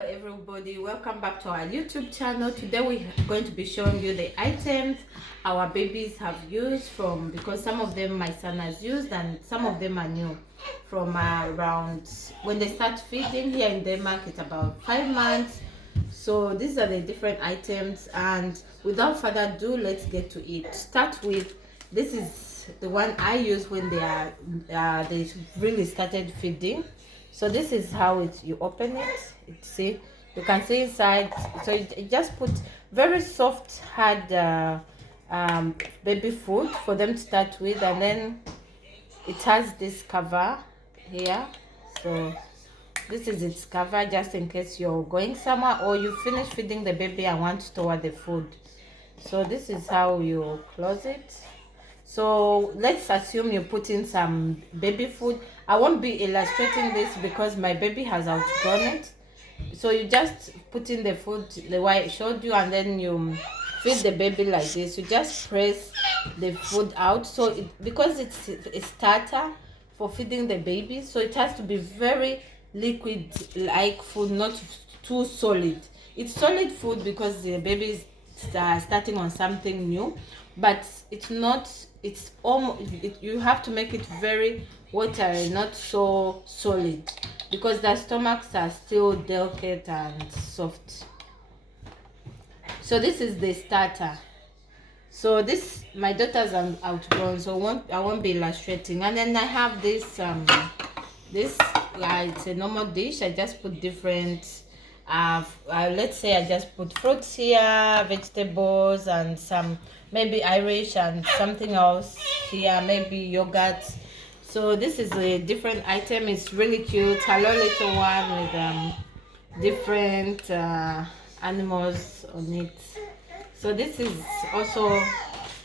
Everybody, welcome back to our YouTube channel. Today we're going to be showing you the items our babies have used from, because some of them my son has used and some of them are new, from around when they start feeding. Here in Denmark it's about 5 months. So these are the different items, and without further ado, let's get to it. Start with, this is the one I use when they really started feeding. So this is how you open it. See, you can see inside. So you just put very soft hard baby food for them to start with, and then it has this cover here. So this is its cover, just in case you're going somewhere or you finish feeding the baby and want to store the food. So this is how you close it. So let's assume you put in some baby food. I won't be illustrating this because my baby has outgrown it. So you just put in the food the way I showed you, and then you feed the baby like this. You just press the food out. So because it's a starter for feeding the baby, so it has to be very liquid like food, not too solid. It's solid food because the baby is starting on something new, but it's not, it's almost, you have to make it very watery, not so solid, because their stomachs are still delicate and soft. So this is the starter. So this, my daughters are outgrown, so I won't be illustrating. And then I have this it's a normal dish. I just put different let's say I just put fruits here, vegetables, and some maybe Irish and something else here, maybe yogurt. So this is a different item. It's really cute. Hello little one, with different animals on it. So this is also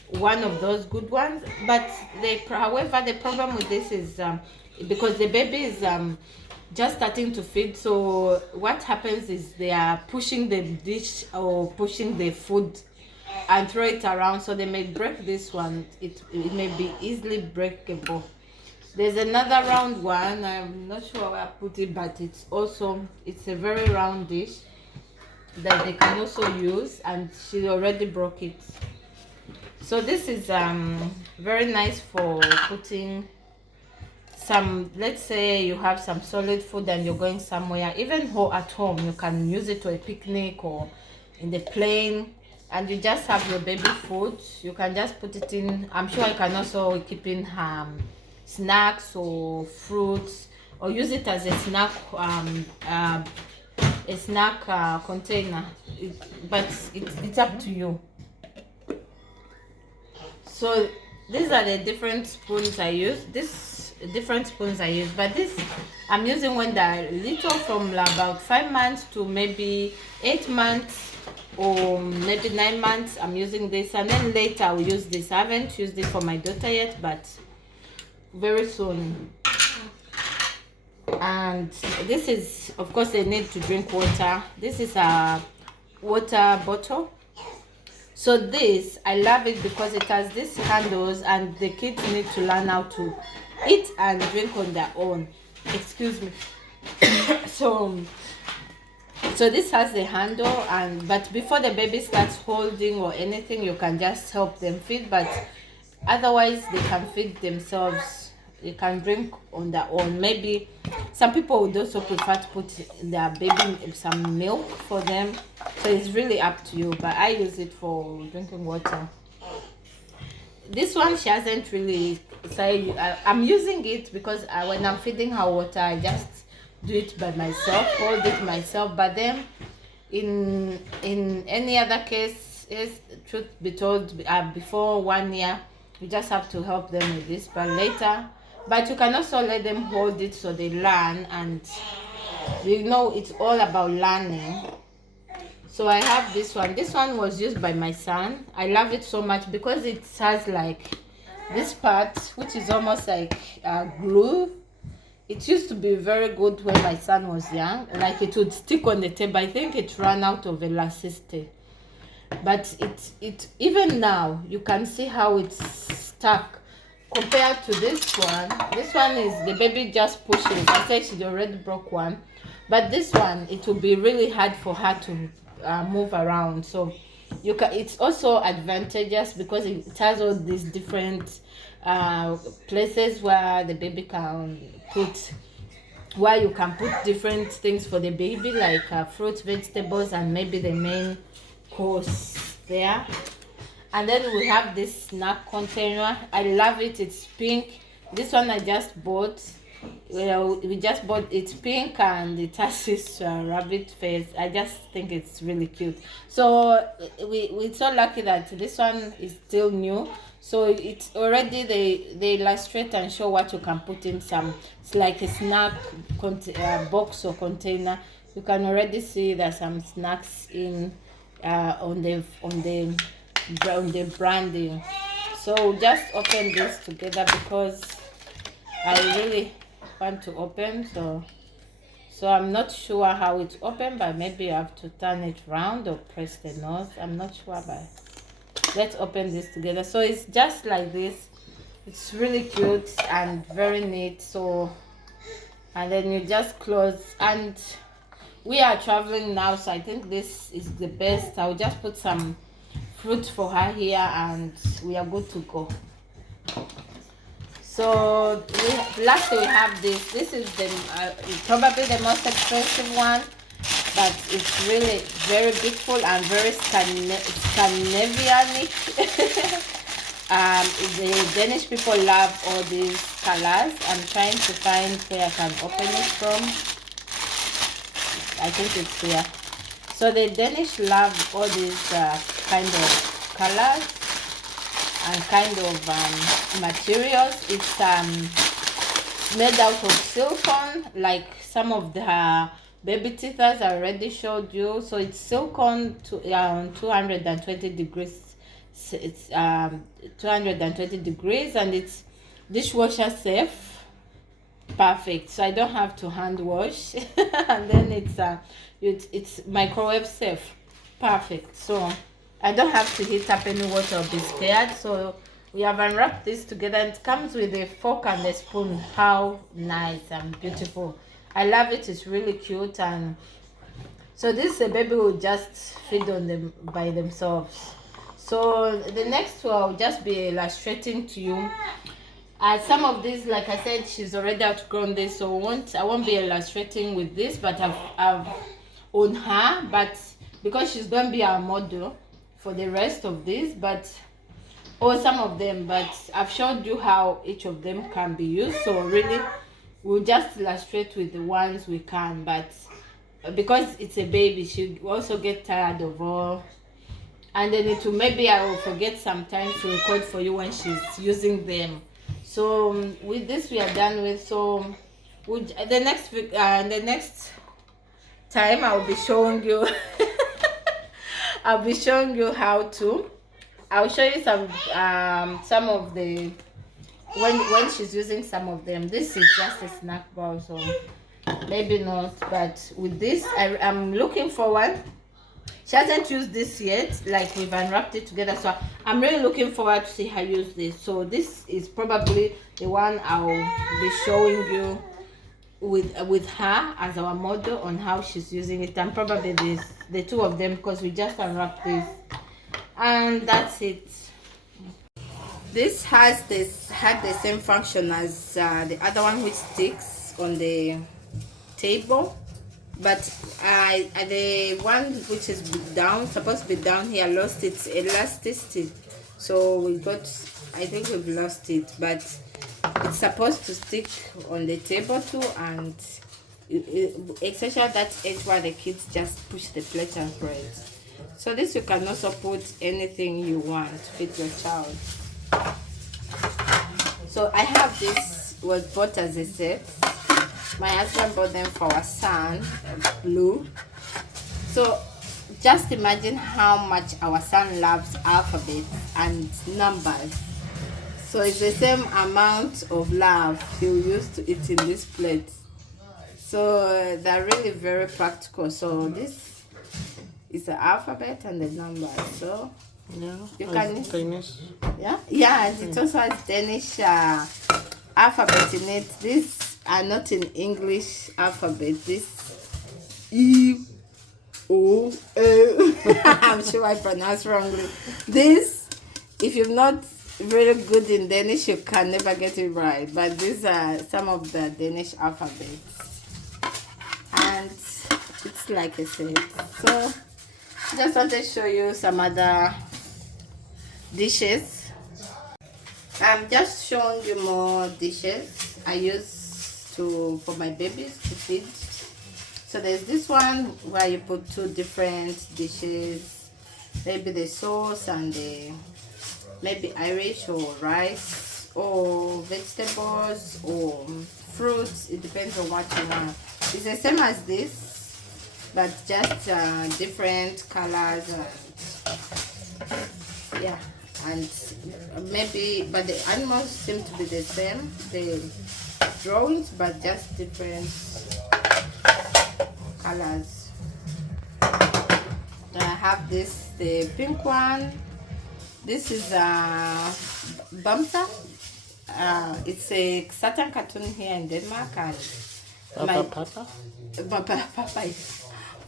one of those good ones, but however the problem with this is because the baby is just starting to feed. So what happens is they are pushing the dish or pushing the food and throw it around, so they may break this one. It may be easily breakable. There's another round one. I'm not sure where I put it, but it's a very round dish that they can also use, and she already broke it. So this is very nice for putting some, let's say you have some solid food and you're going somewhere, even at home you can use it to a picnic or in the plane, and you just have your baby food. You can just put it in. I'm sure you can also keep in snacks or fruits, or use it as a snack container. But it's up to you. So these are the different spoons I use. But this I'm using when they're little, from about 5 months to maybe 8 months or maybe 9 months. I'm using this, and then later I'll use this. I haven't used it for my daughter yet, but very soon. And this is, of course, they need to drink water. This is a water bottle. So this, I love it because it has these handles, and the kids need to learn how to eat and drink on their own. Excuse me. so this has the handle, but before the baby starts holding or anything, you can just help them feed, but otherwise they can feed themselves. They can drink on their own. Maybe some people would also prefer to put their baby some milk for them. So it's really up to you, but I use it for drinking water. This one, she hasn't really say I'm using it because when I'm feeding her water, I just do it by myself, hold it myself. But then in any other case, truth be told, before 1 year, you just have to help them with this. But later, but you can also let them hold it so they learn, and it's all about learning. So I have this one. This one was used by my son. I love it so much because it has like this part, which is almost like glue. It used to be very good when my son was young. Like, it would stick on the table. I think it ran out of elasticity. But it even now, you can see how it's stuck compared to this one. This one is the baby just pushes. I said she already broke one. but this one, it will be really hard for her to move around. So you can, it's also advantageous because it has all these different places where the baby can put, where you can put different things for the baby, like fruits, vegetables, and maybe the main course there. And then we have this snack container. I love it. It's pink. This one I just bought. We just bought, it's pink and it has this rabbit face. I just think it's really cute. So we're so lucky that this one is still new. So it's already, they illustrate and show what you can put in some. It's like a snack box or container. You can already see there's some snacks in on the branding. So just open this together because I really want to open. So I'm not sure how it's open, but maybe I have to turn it round or press the nose. I'm not sure, but let's open this together. So it's just like this. It's really cute and very neat. So, and then you just close, and we are traveling now, so I think this is the best. I'll just put some fruit for her here and we are good to go. So lastly we have this is the probably the most expensive one, but it's really very beautiful and very Scandinavian. The Danish people love all these colors. I'm trying to find where I can open it from. I think it's here. So the Danish love all these kind of colors and kind of materials. It's made out of silicone, like some of the baby teethers I already showed you. So it's silicone to 220 degrees. It's 220 degrees, and it's dishwasher safe. Perfect. So I don't have to hand wash. And then it's microwave safe. Perfect. So I don't have to heat up any water or be scared. So we have unwrapped this together, and it comes with a fork and a spoon. How nice and beautiful. I love it. It's really cute. And so this baby will just feed on them by themselves. So the next two I'll just be illustrating to you. Some of these, like I said, she's already outgrown this, so I won't be illustrating with this, but I've on her, but because she's going to be our model for the rest of these, or some of them, but I've showed you how each of them can be used. So really we'll just illustrate with the ones we can, but because it's a baby, she'll also get tired of all, and then maybe I will forget sometimes to record for you when she's using them. So with this we are done with. So the next time I'll be showing you I'll be showing you how to. I'll show you some of the when she's using some of them. This is just a snack bar, so maybe not, but with this I'm looking forward. She hasn't used this yet, like we've unwrapped it together, so I'm really looking forward to see her use this. So this is probably the one I'll be showing you with her as our model on how she's using it, and probably the two of them, because we just unwrapped this, and that's it. This had the same function as the other one, which sticks on the table. But the one which is supposed to be down here, lost its elasticity. So I think we've lost it, but it's supposed to stick on the table too, and especially that edge where the kids just push the plate and bread. So this you can also put anything you want to fit your child. So I have this, was bought as a set. My husband bought them for our son, Blue. So just imagine how much our son loves alphabets and numbers. So it's the same amount of love he'll use to eat in this plate. So they're really very practical. So this is the alphabet and the numbers. So yeah, you can Danish. Yeah, and it also has Danish alphabet in it. These are not in English alphabet. This I'm sure I pronounced wrongly. This, if you're not very good in Danish, you can never get it right. But these are some of the Danish alphabets. And it's like I said. So, just want to show you some other dishes. I'm just showing you more dishes I use for my babies to feed. So there's this one where you put two different dishes, maybe the sauce and the maybe Irish or rice or vegetables or fruits. It depends on what you want. It's the same as this, but just different colors and yeah, and maybe, but the animals seem to be the same, the drawings, but just different colors. I have this, the pink one. This is Bamsa. It's a certain cartoon here in Denmark, and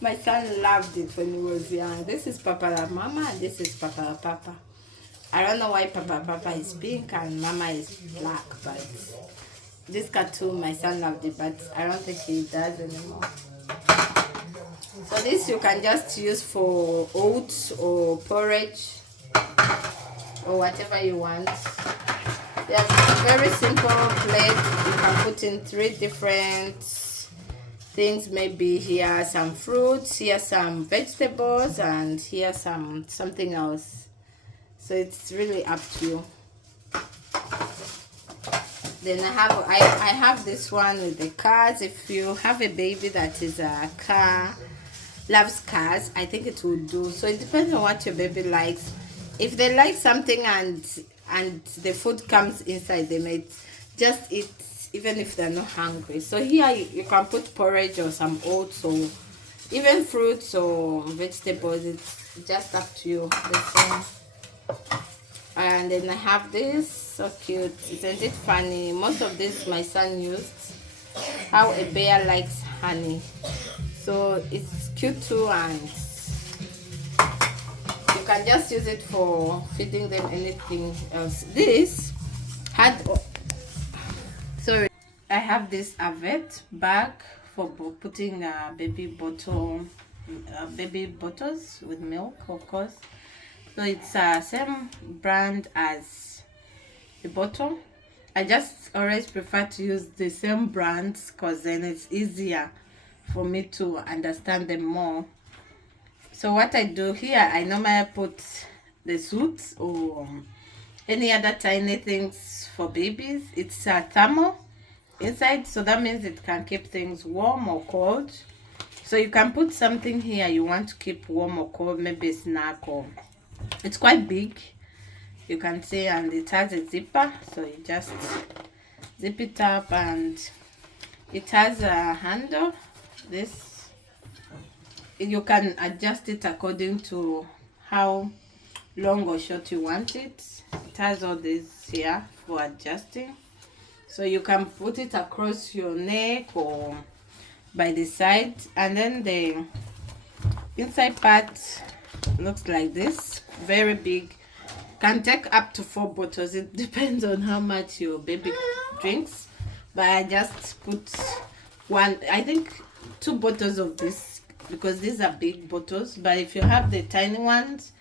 my son loved it when he was young. This is Papa La Mama, and this is Papa La Papa. I don't know why Papa Papa is pink and Mama is black, but this cartoon my son loved it, but I don't think he does anymore. So this you can just use for oats or porridge or whatever you want. There's a very simple plate. You can put in 3 different things. Maybe here some fruits, here some vegetables, and here something else. So it's really up to you. Then I have this one with the cars. If you have a baby that is a loves cars, I think it will do. So it depends on what your baby likes. If they like something and the food comes inside, they may just eat even if they're not hungry. So here you can put porridge or some oats or even fruits or vegetables. It's just up to you. And then I have this, so cute, isn't it funny? Most of this my son used, how a bear likes honey. So it's cute too, and you can just use it for feeding them anything else. This had, sorry, I have this Avet bag for putting baby bottles with milk, of course. So it's same brand as the bottle. I just always prefer to use the same brands because then it's easier for me to understand them more. So what I do here, I normally put the suits or any other tiny things for babies. It's thermal inside, so that means it can keep things warm or cold. So you can put something here you want to keep warm or cold, maybe a snack, or it's quite big, you can see, and it has a zipper, so you just zip it up, and it has a handle. This, you can adjust it according to how long or short you want it. It has all this here for adjusting, so you can put it across your neck or by the side. And then the inside part looks like this, very big, can take up to 4 bottles. It depends on how much your baby drinks, but I just put one, I think 2 bottles of this because these are big bottles. But if you have the tiny ones,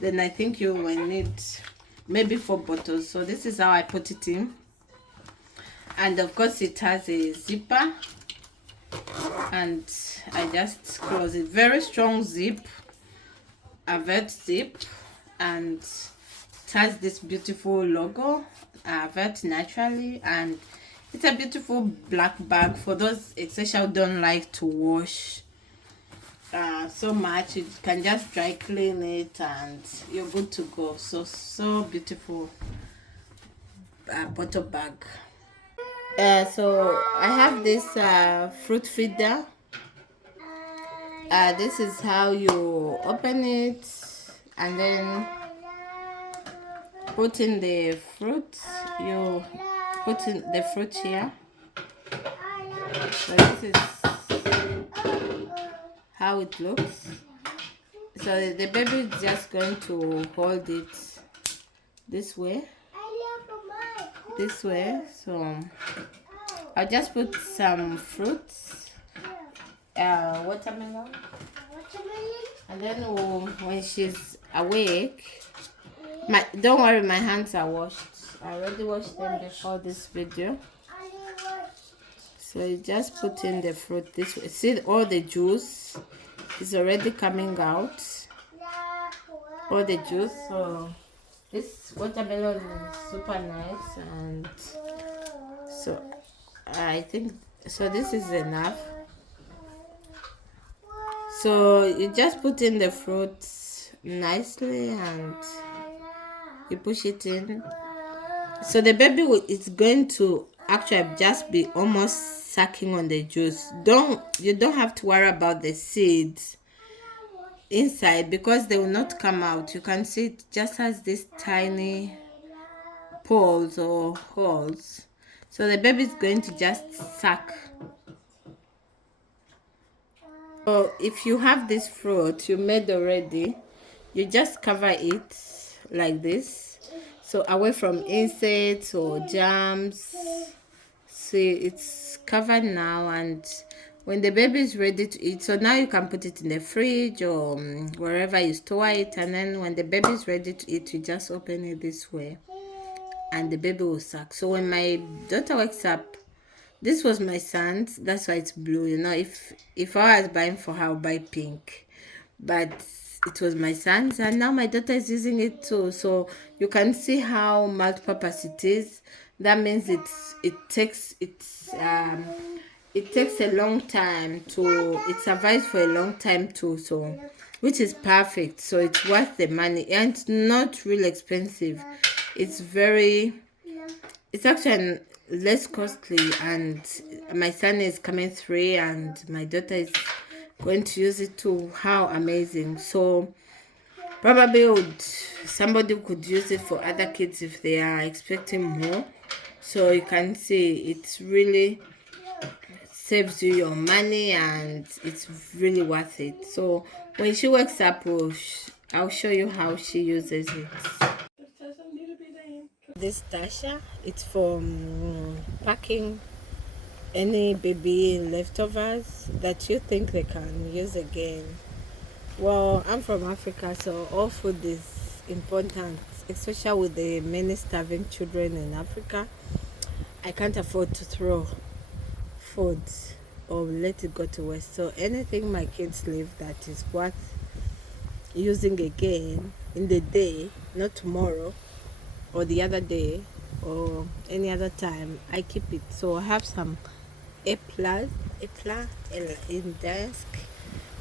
then I think you will need maybe 4 bottles. So this is how I put it in, and of course it has a zipper, and I just close it. Very strong zip, a vet zip, and it has this beautiful logo, vet naturally, and it's a beautiful black bag for those especially who don't like to wash so much. You can just dry clean it and you're good to go. So beautiful bottle bag. So I have this fruit feeder. This is how you open it, and then put in the fruit. You put in the fruit here. So this is how it looks. So the baby is just going to hold it this way. So I'll just put some fruits, watermelon, and then when she's awake, don't worry, my hands are washed. I already washed them before this video. So you just put in the fruit this way. See, all the juice is already coming out. All the juice. So this watermelon is super nice, and so I think so. This is enough. So you just put in the fruits nicely and you push it in. So the baby is going to actually just be almost sucking on the juice. You don't have to worry about the seeds inside because they will not come out. You can see it just has these tiny pores or holes. So the baby is going to just suck. So if you have this fruit you made already, you just cover it like this, so away from insects or germs. See, it's covered now, and when the baby is ready to eat, so now you can put it in the fridge or wherever you store it, and then when the baby is ready to eat, you just open it this way and the baby will suck. So when my daughter wakes up, this was my son's, that's why it's blue. You know, if I was buying for her, I'll buy pink, but it was my son's, and now my daughter is using it too. So you can see how multi-purpose it is. That means it takes a long time to, it survives for a long time too, so which is perfect. So it's worth the money, and it's not really expensive. It's actually less costly, and my son is coming 3 and my daughter is going to use it too. How amazing. So probably somebody could use it for other kids if they are expecting more. So you can see it really saves you your money and it's really worth it. So when she wakes up, I'll show you how she uses it. This Tasha, it's for packing any baby leftovers that you think they can use again. Well, I'm from Africa, so all food is important, especially with the many starving children in Africa. I can't afford to throw food or let it go to waste. So anything my kids leave that is worth using again in the day, not tomorrow or the other day or any other time, I keep it. So I have some epla in desk,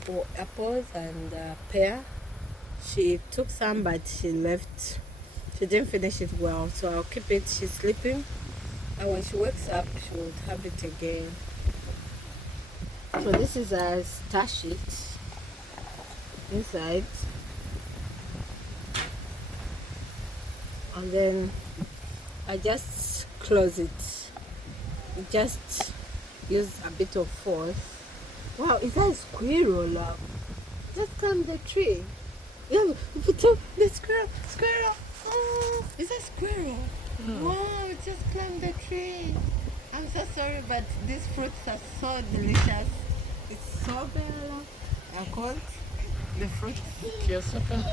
or apples and pear. She took some but she left, she didn't finish it well, so I'll keep it. She's sleeping, and when she wakes up she will have it again. So this is a star sheet inside, and then I just close it. Just use a bit of force. Wow, is that a squirrel? Just climb the tree. Yeah, the squirrel. Oh, is that squirrel? Wow, it just climbed the tree. I'm so sorry, but these fruits are so delicious. It's so bella. I called the fruits Kiosebe.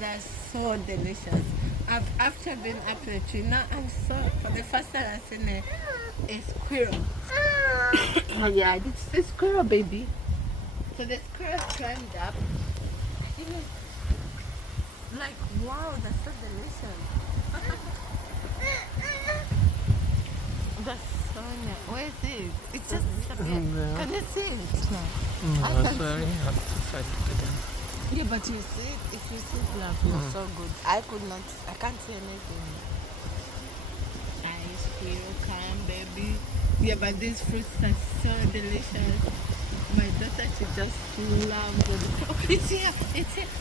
They're so delicious. I've after been up the tree now. I'm so, for the first time I've seen a squirrel. Oh yeah, it's a squirrel baby. So the squirrel climbed up. You know, like wow, that's so delicious. That's so nice. Where is it? It's just disappeared. Can you see it? I can see it. Yeah, but you see it. If you see it, it's so good. I can't see anything. Ice cream, come, baby. Yeah, but these fruits are so delicious. My daughter, she just loves it. Oh, it's here.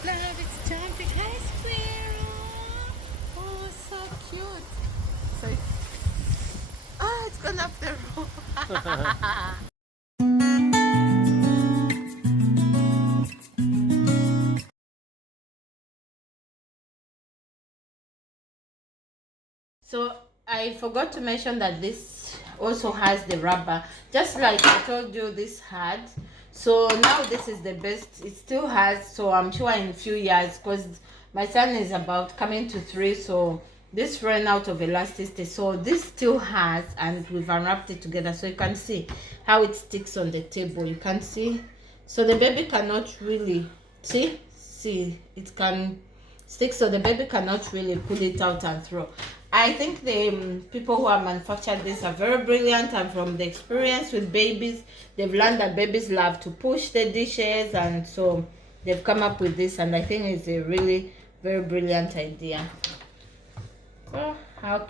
Love, it's jumping. Hi, squirrel. Oh, so cute. So it's gone up the road. So I forgot to mention that this also has the rubber, just like I told you this had. So now this is the best it still has. So I'm sure in a few years, because my son is about coming to 3, so this ran out of elasticity. So this still has, and we've unwrapped it together, so you can see how it sticks on the table. You can see, so the baby cannot really see it can stick, so the baby cannot really pull it out and throw. I think the people who have manufactured this are very brilliant, and from the experience with babies, they've learned that babies love to push the dishes, and so they've come up with this, and I think it's a really very brilliant idea. So how